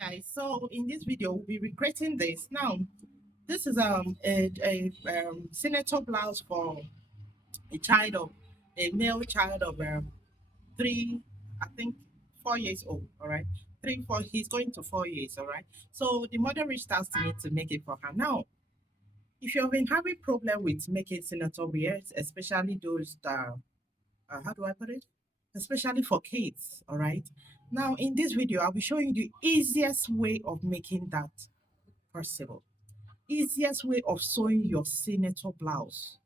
Guys, so in this video we'll be recreating this. Now this is a senator blouse for a child of a male child of 3, I think 4 years old. All right, 3 4, he's going to 4 years. All right, so the mother reached out to me to make it for her. Now if you've been having problem with making senator wears, especially those that how do I put it, especially for kids. All right, now in this video I'll be showing you the easiest way of making that possible. Easiest way of sewing your senator blouse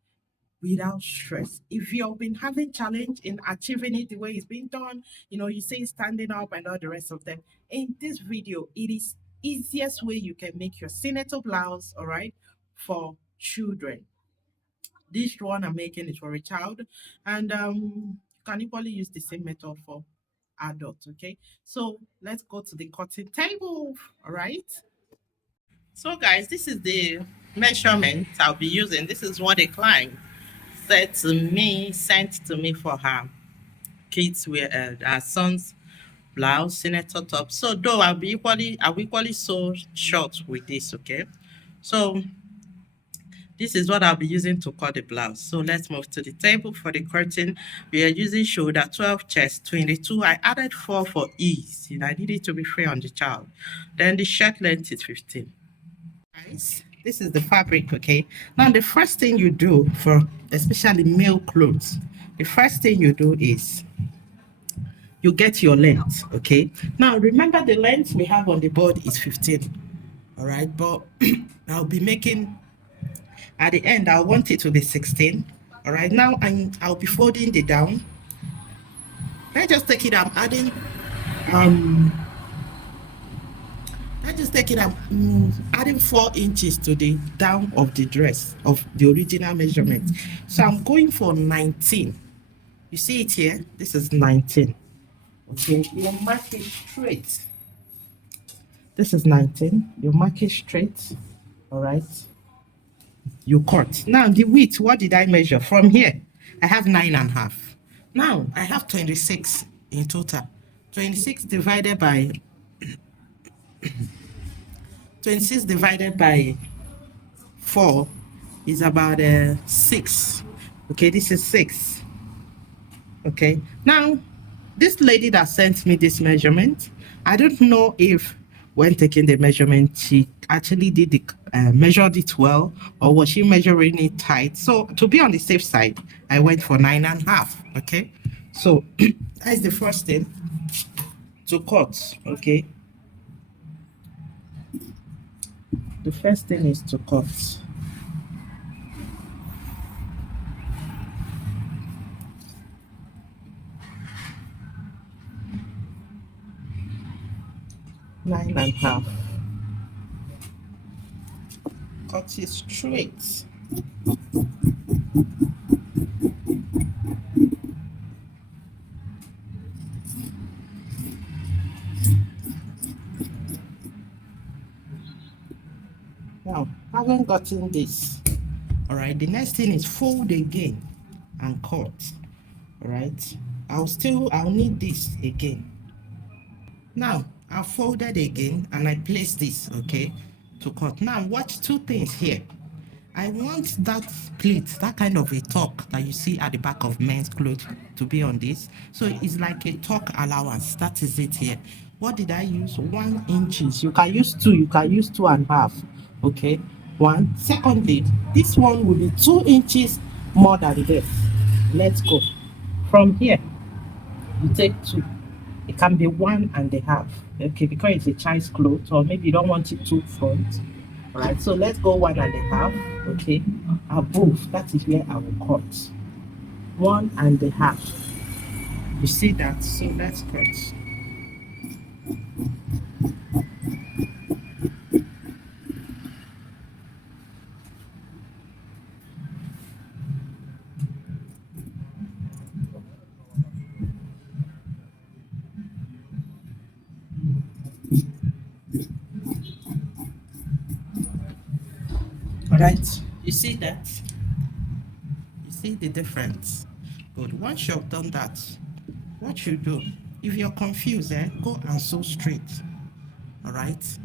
without stress. If you've been having challenge in achieving it the way it's been done, you say standing up and all the rest of them. In this video, it is easiest way you can make your senator blouse, all right, for children. This one I'm making is for a child, and you can equally use the same method for adults. Okay, so let's go to the cutting table. All right. So guys, this is the measurement I'll be using. This is what a client sent to me for her kids wear her son's blouse, senator top. So though I'll equally sew short with this, okay? So this is what I'll be using to cut the blouse. So let's move to the table for the curtain. We are using shoulder 12, chest 22. I added 4 for ease. I need it to be free on the child. Then the shirt length is 15. Guys, this is the fabric, okay? Now the first thing you do for especially male clothes, the first thing you do is you get your length, okay? Now remember the length we have on the board is 15, all right? But I'll be making, at the end I want it to be 16, all right? Now I'll be folding it down. Let's just take it, I'm adding adding 4 inches to the down of the dress of the original measurement. So I'm going for 19. You see it here? This is 19. Okay, you mark it straight. This is 19. You mark it straight. All right. You cut. Now the width, what did I measure? From here, I have 9.5. Now I have 26 in total. 26 divided by 26 divided by 4 is about 6. Okay, this is 6. Okay, now this lady that sent me this measurement, I don't know if when taking the measurement she actually did the measured it well, or was she measuring it tight. So to be on the safe side, I went for 9.5. Okay, so that's the first thing to cut. Okay, the first thing is to cut. Nine and a half. Cut it straight. Now, having gotten this, all right, the next thing is fold again and cut. All right, I'll need this again. Now I folded again and I place this, okay, to cut. Now watch two things here. I want that pleat, that kind of a tuck that you see at the back of men's clothes, to be on this. So it's like a tuck allowance. That is it here. What did I use? 1 inches. You can use 2. You can use 2.5. Okay. 1. Secondly, this one will be 2 inches more than this. Let's go. From here, you take 2. It can be 1.5. Okay, because it's a child's clothes, or maybe you don't want it too front. All right, so let's go 1.5. Okay, above, that is where I will cut 1.5. You see that? So let's cut. All right, you see that? You see the difference? Good. Once you've done that, what you do, if you're confused, go and sew straight. all right,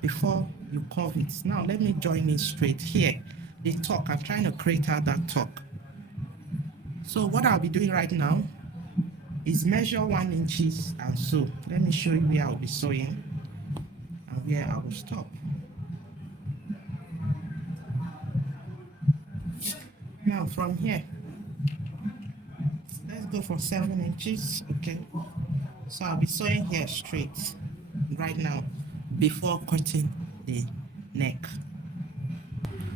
before you curve it. Now let me join it straight here. The tuck, I'm trying to create out that tuck. So what I'll be doing right now is measure 1 inches and sew. Let me show you where I'll be sewing and where I will stop. Now from here, let's go for 7 inches, okay? So I'll be sewing here straight right now before cutting the neck.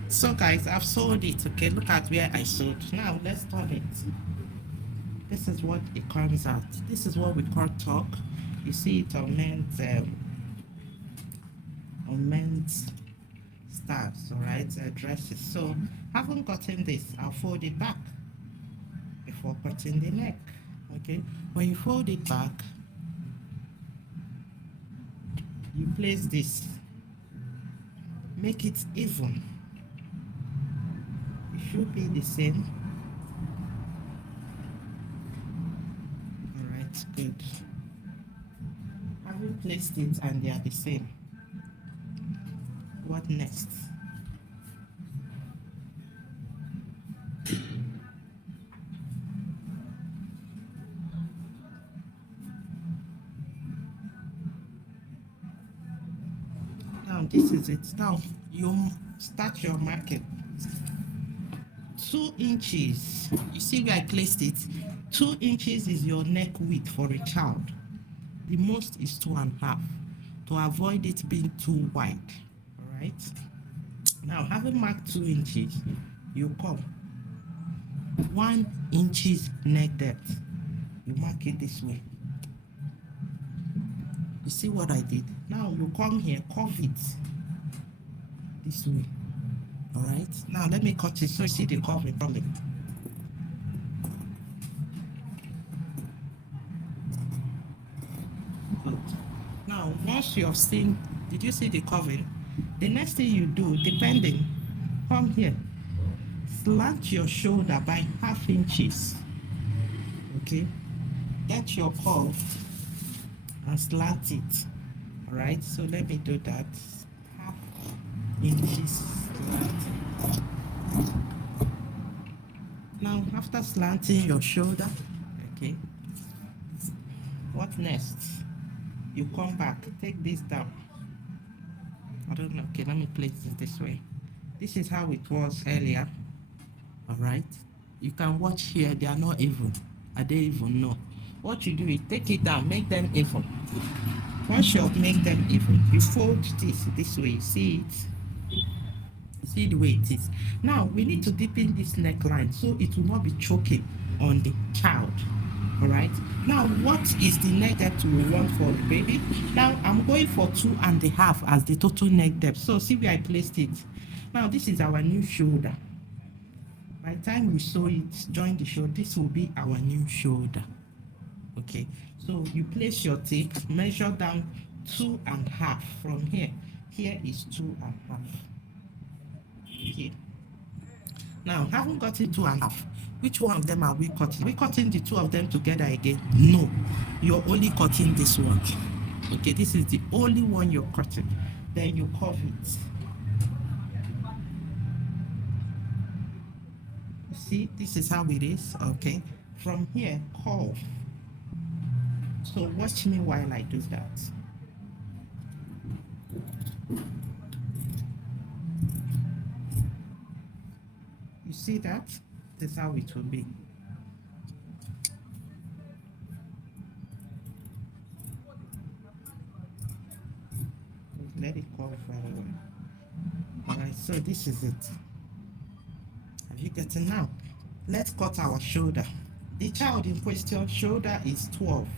So guys, I've sewed it, okay? Look at where I sewed. Now let's turn it. This is what it comes out. This is what we call tuck. You see it on men's styles, all right, dresses. So having gotten this, I'll fold it back before cutting the neck. Okay, when you fold it back, you place this, make it even. It should be the same. All right, good. Having placed it and they are the same, what next? Now this is it. Now you start your marking. 2 inches. You see where I placed it? 2 inches is your neck width for a child. The most is 2.5 to avoid it being too wide. All right. Now, having marked 2 inches, you come 1 inches neck depth. You mark it this way. You see what I did? Now you come here, curve it this way. All right. Now let me cut it so you see the curving from it. Good. Now, once you have seen, did you see the curving? The next thing you do, depending, come here, slant your shoulder by 1/2 inches. Okay. Get your curve and slant it. All right. So let me do that. 1/2 inches slant. Now, after slanting your shoulder, okay, what next? You come back, take this down. I don't know. Okay, let me place it this way. This is how it was earlier. All right. You can watch here. They are not even. Are they even? No. What you do is take it down, make them even. Once you make them even, you fold this way. See it? See the way it is. Now we need to deepen this neckline so it will not be choking on the child. All right. Now what is the neck depth we want for the baby? Now I'm going for 2.5 as the total neck depth. So see where I placed it. Now this is our new shoulder. By the time we sew it, join the shoulder, this will be our new shoulder. Okay. So you place your tape, measure down 2.5 from here. Here is 2.5. Okay. Now, having gotten 2.5, which one of them are we cutting? Are we cutting the two of them together again? No, you're only cutting this one. Okay, this is the only one you're cutting. Then you curve it. See, this is how it is. Okay, from here, curve. So watch me while I do that. You see that? That's how it will be. Let it curve very well. Alright, so this is it. Have you gotten now? Let's cut our shoulder. The child in question shoulder is 12,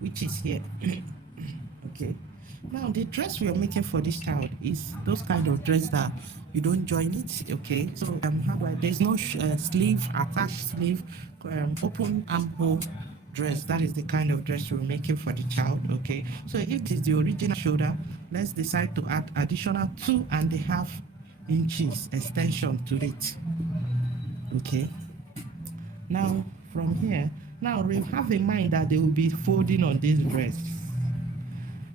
which is here. Okay. Now the dress we are making for this child is those kind of dress that you don't join it. Okay. So how about there's no sleeve, attached sleeve, open armhole dress. That is the kind of dress we're making for the child. Okay. So if it is the original shoulder, let's decide to add additional 2.5 inches extension to it. Okay. Now from here, now have in mind that they will be folding on this dress.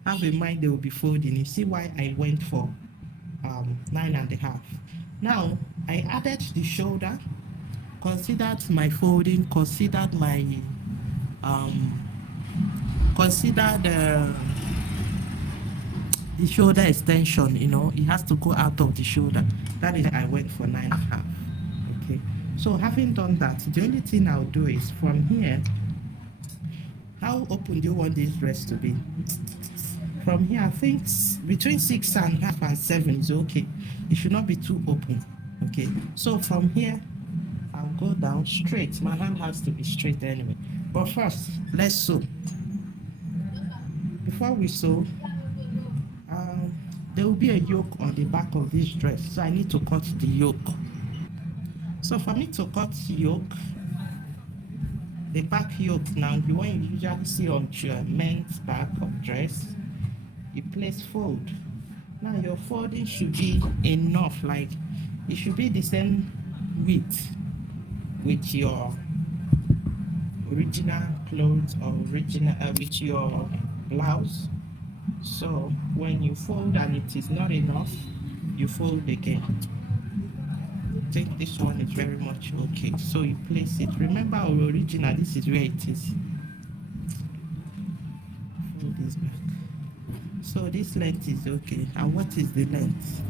have in mind they will be folding. You see why I went for 9.5. Now I added the shoulder, considered my folding, considered my considered the shoulder extension. You know, it has to go out of the shoulder. That is, I went for 9.5. Okay, so having done that, the only thing I'll do is from here, how open do you want this dress to be? From here, I think between 6.5 and 7 is okay. It should not be too open. Okay, so from here, I'll go down straight. My hand has to be straight anyway. But first, let's sew. Before we sew, there will be a yoke on the back of this dress, so I need to cut the yoke. So for me to cut the yoke, the back yoke now, the one you usually see on men's back of dress, you place fold. Now your folding should be enough, like it should be the same width with your original clothes or original with your blouse. So when you fold and it is not enough, you fold again. I think this one is very much okay. So you place it. Remember our original, this is where it is. Fold this back. So this length is okay. And what is the length?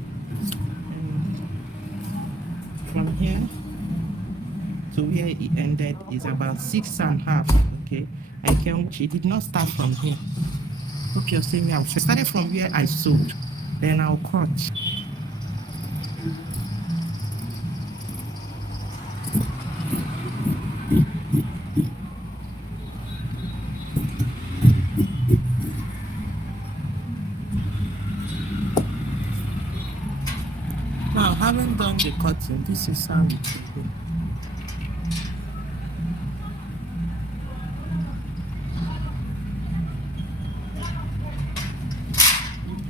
From here to where it ended is about 6.5. Okay, I can. It did not start from here. Hope you're seeing me. I started from where I sewed, then I'll cut. Now, having done the cutting, this is how it should be.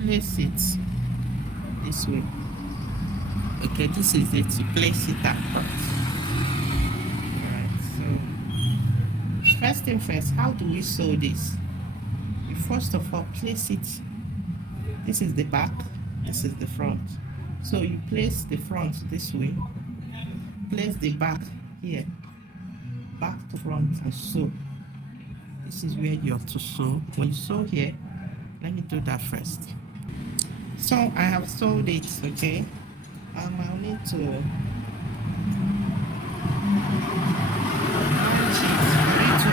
Place it this way. Okay, this is it. You place it across. Alright, so first thing first, how do we sew this? You first of all place it. This is the back, this is the front. So you place the front this way, place the back here, back to front, and sew. This is where you have to sew. When you sew here, let me do that first. So I have sewed it, okay? I'll need to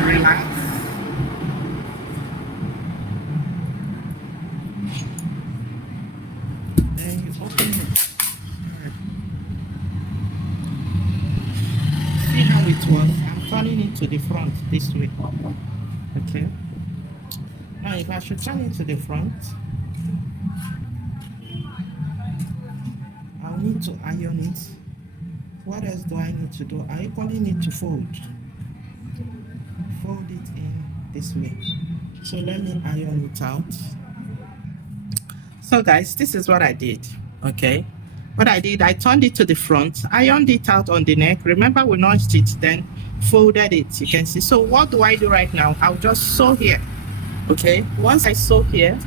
relax. Then you open it. See how it was? I'm turning it to the front this way. Okay. Now if I should turn it to the front, I'll need to iron it. What else do I need to do? I equally need to fold. Fold it in this way. So let me iron it out. So guys, this is what I did. Okay. What I did, I turned it to the front, ironed it out on the neck. Remember, we notched it, then folded it. You can see. So what do I do right now? I'll just sew here. Okay. Once I sew here,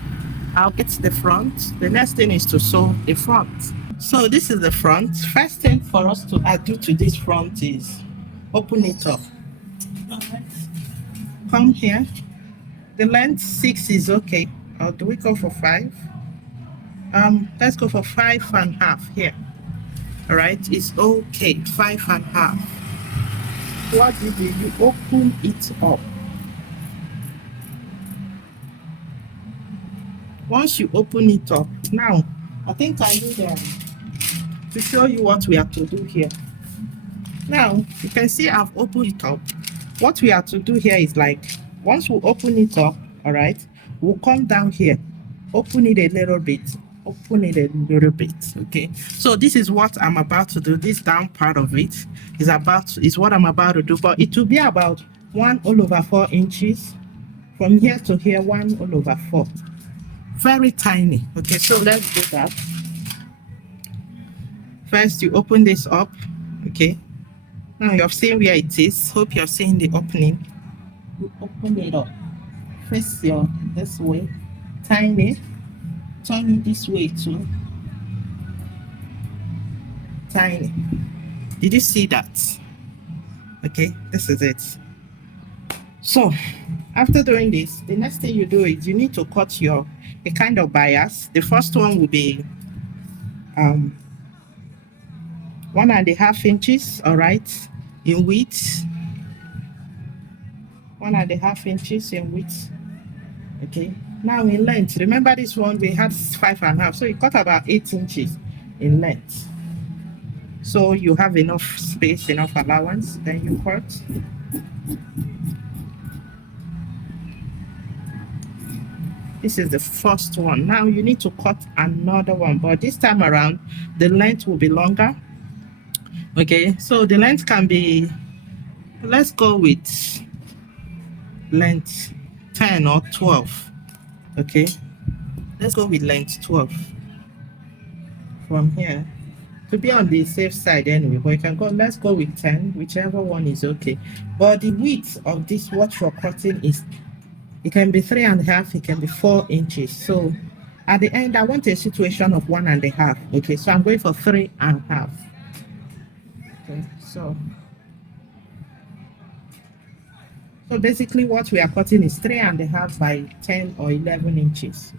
I'll get the front. The next thing is to sew the front. So this is the front. First thing for us to do to this front is open it up. Come here. The length 6 is okay. Or do we go for 5? Let's go for 5.5 here. All right, it's okay. 5.5. What do? You open it up. Once you open it up, now I think I need to show you what we have to do here. Now you can see I've opened it up. What we have to do here is, like, once we open it up, all right, we'll come down here, open it a little bit, open it a little bit. Okay, so this is what I'm about to do. This down part of it is what I'm about to do, but it will be about 1/4 inches from here to here. 1/4, very tiny. Okay, so let's do that. First, you open this up. Okay, now you've seen where it is. Hope you're seeing the opening. You open it up, face your this way, tiny, turn it this way too, tiny. Did you see that? Okay, this is it. So after doing this, the next thing you do is you need to cut your a kind of bias. The first one will be 1.5 inches, all right, in width. 1.5 inches in width. Okay, now in length, remember this one we had 5.5, so you cut about 8 inches in length, so you have enough space, enough allowance. Then you cut. This is the first one. Now you need to cut another one, but this time around the length will be longer. Okay, so the length can be, let's go with length 10 or 12. Okay, let's go with length 12 from here to be on the safe side anyway, but you can go, let's go with 10, whichever one is okay. But the width of this, what you're cutting, is, it can be 3.5, it can be 4 inches. So at the end I want a situation of 1.5. Okay, so I'm going for 3.5. Okay, so basically what we are cutting is 3.5 by 10 or 11 inches.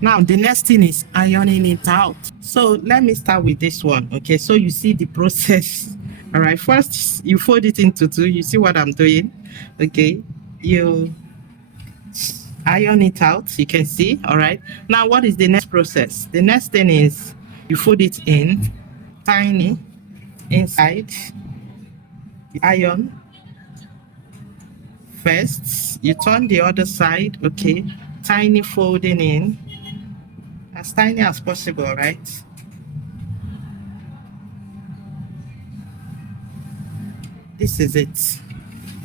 Now the next thing is ironing it out. So let me start with this one. Okay, so you see the process. All right, first you fold it into two. You see what I'm doing? Okay, you iron it out, you can see. All right, now what is the next process? The next thing is you fold it in tiny inside, you iron first, you turn the other side. Okay, tiny folding in, as tiny as possible, right? This is it.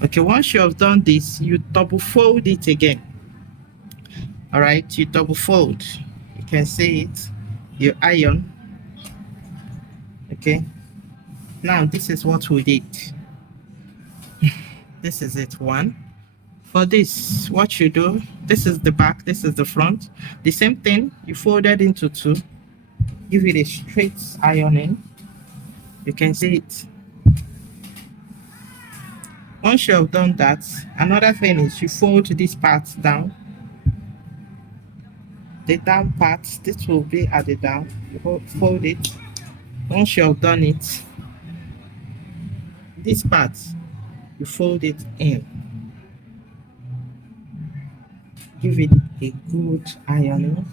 Okay, once you have done this, you double fold it again. All right, you double fold, you can see it, you iron. Okay, now this is what we did. This is it. One. For this, what you do, this is the back, this is the front. The same thing, you fold it into two, give it a straight ironing. You can see it. Once you have done that, another thing is you fold this part down. The down part, this will be at the down. You fold it. Once you have done it, this part, you fold it in. Give it a good ironing.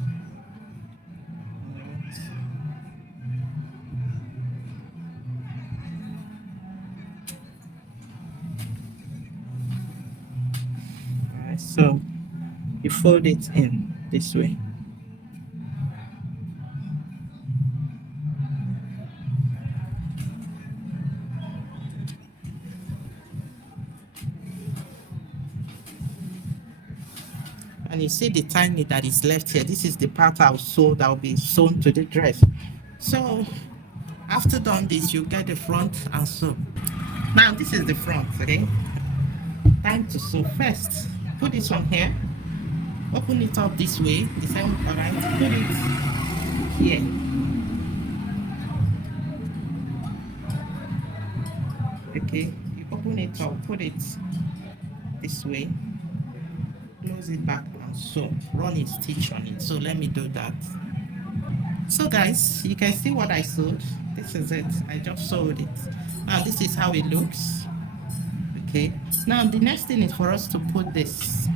Alright, so you fold it in this way. And you see the tiny that is left here. This is the part I'll sew, that will be sewn to the dress. So after done this, you get the front and sew. Now this is the front. Okay, time to sew. First, put this one here, open it up this way, the same. All right, put it here. Okay, you open it up, put it this way, close it back and sew. Run a stitch on it. So let me do that. So guys, you can see what I sewed. This is it. I just sewed it. Now this is how it looks. Okay, now the next thing is for us to put this.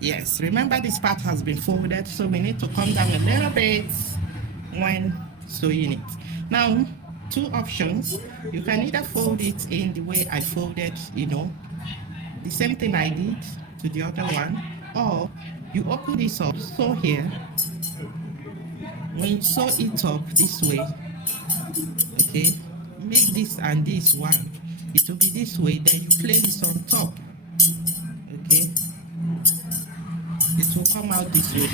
Yes, remember this part has been folded, so we need to come down a little bit when sewing it. Now, two options. You can either fold it in the way I folded, you know, the same thing I did to the other one, or you open this up, sew here. When you sew it up this way, okay, make this and this one, it will be this way, then you place this on top. Okay, it will come out this way.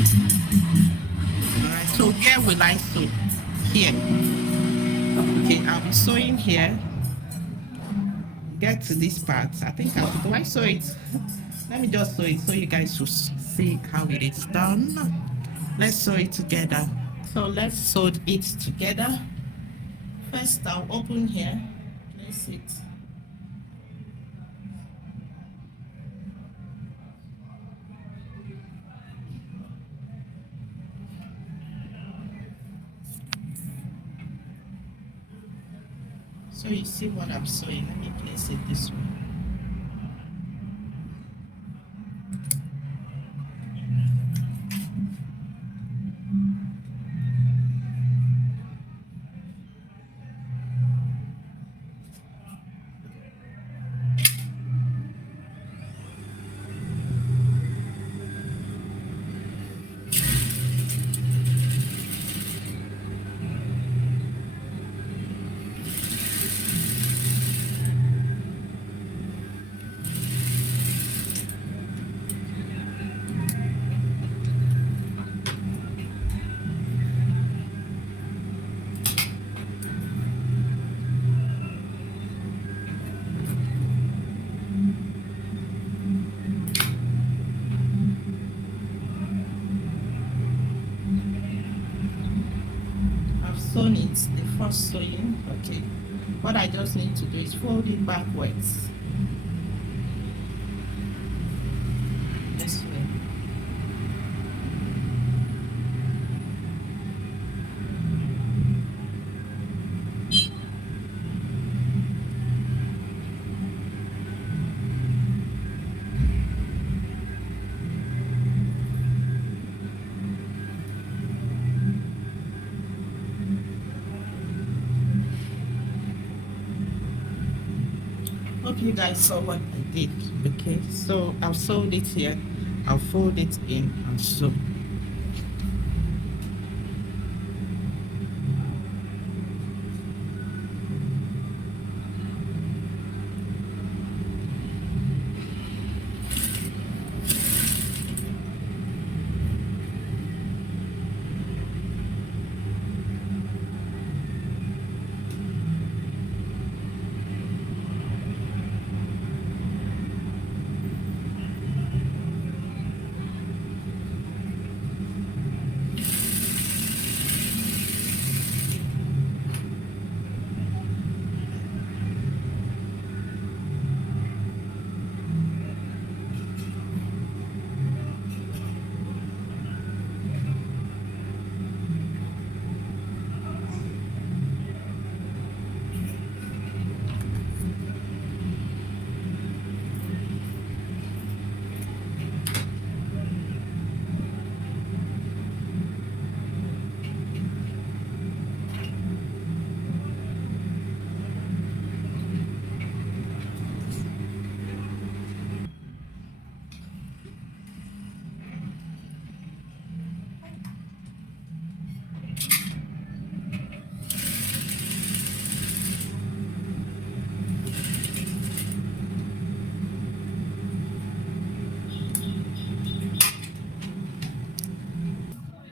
Alright, so where will I sew? Here. Okay, I'll be sewing here. Get to this part. I think I do I sew it? Let me just sew it so you guys will see how it is done. Let's sew it together. So let's sew it together. First, I'll open here, place it. So you see what I'm sewing. Let me place it this way. I've sewn it, the first sewing. Okay. What I just need to do is fold it backwards. This way. Hope you guys saw what I did. Okay, so I've sewed it here. I'll fold it in and sew.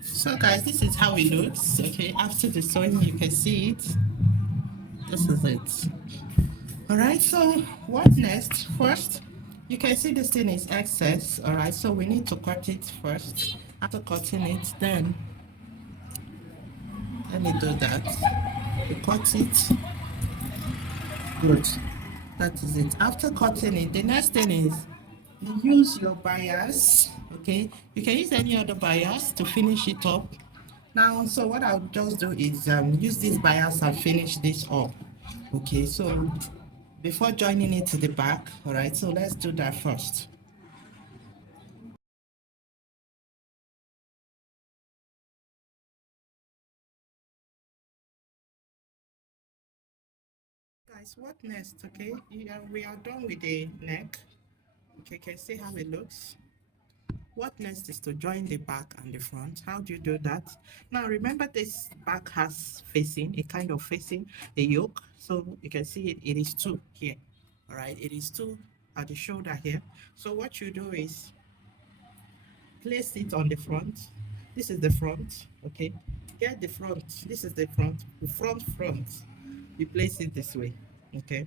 So guys, this is how it looks. Okay, after the sewing, you can see it. This is it. All right, so what next? First, you can see this thing is excess. All right, so we need to cut it first. After cutting it, then let me do that. You cut it. Good. That is it. After cutting it, the next thing is you use your bias. Okay, you can use any other bias to finish it up. Now, so what I'll just do is use this bias and finish this up. Okay, so before joining it to the back, all right, so let's do that first. Guys, what next? Okay, yeah, we are done with the neck. Okay, can you see how it looks? What next is to join the back and the front. How do you do that? Now remember, this back has facing, a kind of facing the yoke. So you can see it is two here. All right, it is two at the shoulder here. So what you do is place it on the front. This is the front. Okay, get the front. This is the front, front. You place it this way, okay,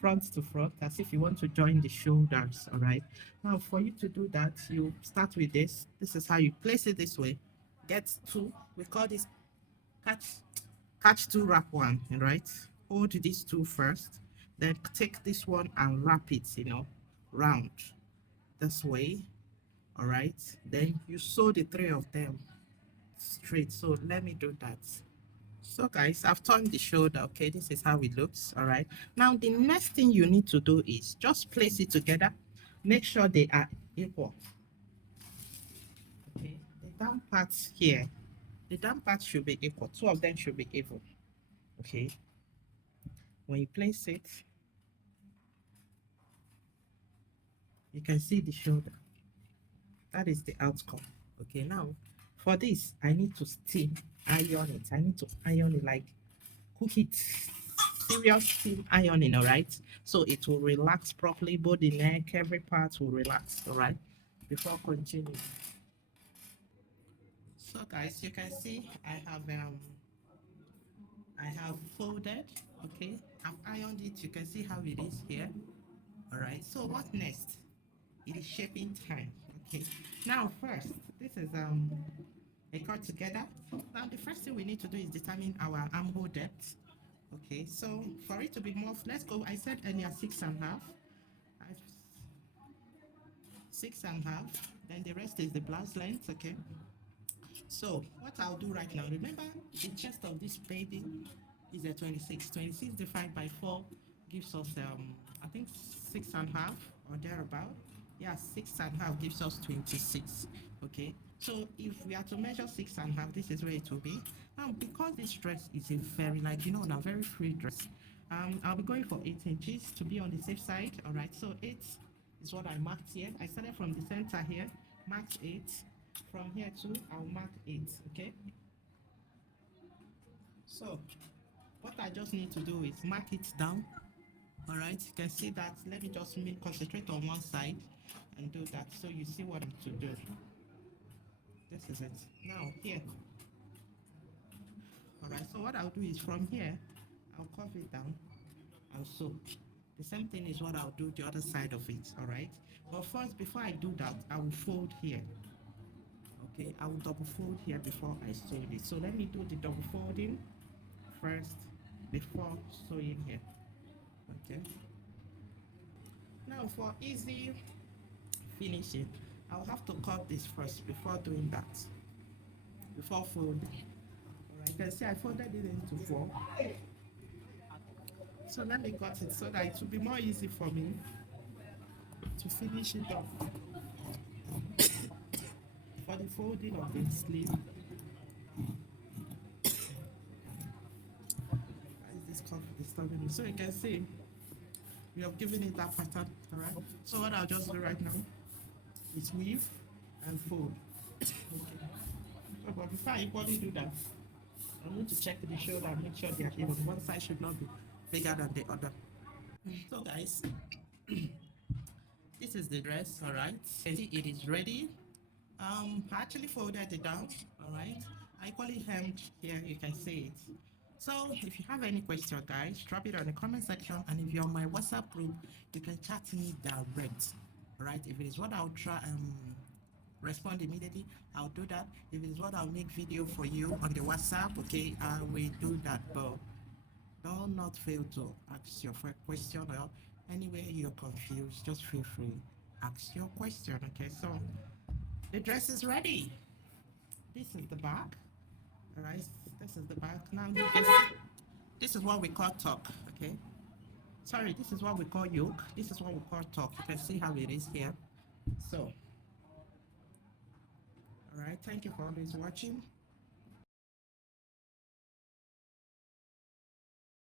front to front, as if you want to join the shoulders. All right, now for you to do that, you start with this is how you place it this way. Get two, we call this catch catch two, wrap one, right? Hold these two first, then take this one and wrap it, round this way. All right, then you sew the three of them straight. So let me do that. So guys, I've turned the shoulder. Okay, this is how it looks. All right, now the next thing you need to do is just place it together. Make sure they are equal. Okay, the down part here, the down part should be equal. Two of them should be equal. Okay, when you place it, you can see the shoulder. That is the outcome. Okay, now for this, I need to steam iron it. I need to iron it, like cook it, serious steam ironing. All right, so it will relax properly. Both the neck, every part will relax. All right, before continuing. So guys, you can see I have folded. Okay, I've ironed it. You can see how it is here. All right, so what next? It is shaping time. Okay, now first, this is a cut together. Now the first thing we need to do is determine our armhole depth. Okay, so for it to be more, let's go. I said earlier 6.5. 6.5. Then the rest is the blouse length. Okay, so what I'll do right now, remember the chest of this baby is a 26. 26 divided by 4 gives us I think 6.5 or thereabout. Yeah, 6.5 gives us 26. Okay, so if we are to measure 6.5, this is where it will be. Because this dress is a very, like, a very free dress, I'll be going for 8 inches to be on the safe side. All right, so 8 is what I marked here. I started from the center here, marked 8. From here too, I'll mark 8. Okay, so what I just need to do is mark it down. All right, you can see that. Let me just concentrate on one side and do that, so you see what I'm to do. This is it. Now here. All right, so what I'll do is from here, I'll curve it down. I'll sew. The same thing is what I'll do the other side of it. All right, but first, before I do that, I will fold here. Okay, I will double fold here before I sew it. So let me do the double folding first before sewing here. Okay, now for easy finishing, I'll have to cut this first before doing that, before folding. All right, you can see I folded it into 4. So let me cut it so that it will be more easy for me to finish it off. For the folding of the sleeve, this cuff is disturbing me. So you can see we have given it that pattern. All right, so what I'll just do right now is weave and fold. Okay. So, but before I equally do that, I need to check the shoulder and make sure they are even. One side should not be bigger than the other. So guys, this is the dress. All right, see it is ready. I actually folded it down. All right, I equally hemmed here. You can see it. So if you have any question, guys, drop it on the comment section, and if you're on my WhatsApp group, you can chat me direct. All right, if it is what I'll try respond immediately, I'll do that. If it is what I'll make video for you on the WhatsApp, okay, I will do that. But do not fail to ask your question, or anywhere you're confused, just feel free ask your question. Okay, so the dress is ready. This is the back. All right, this is the back. Now this is what we call tuck. Okay, sorry, this is what we call yoke. This is what we call tuck. You can see how it is here. So all right, thank you for always watching.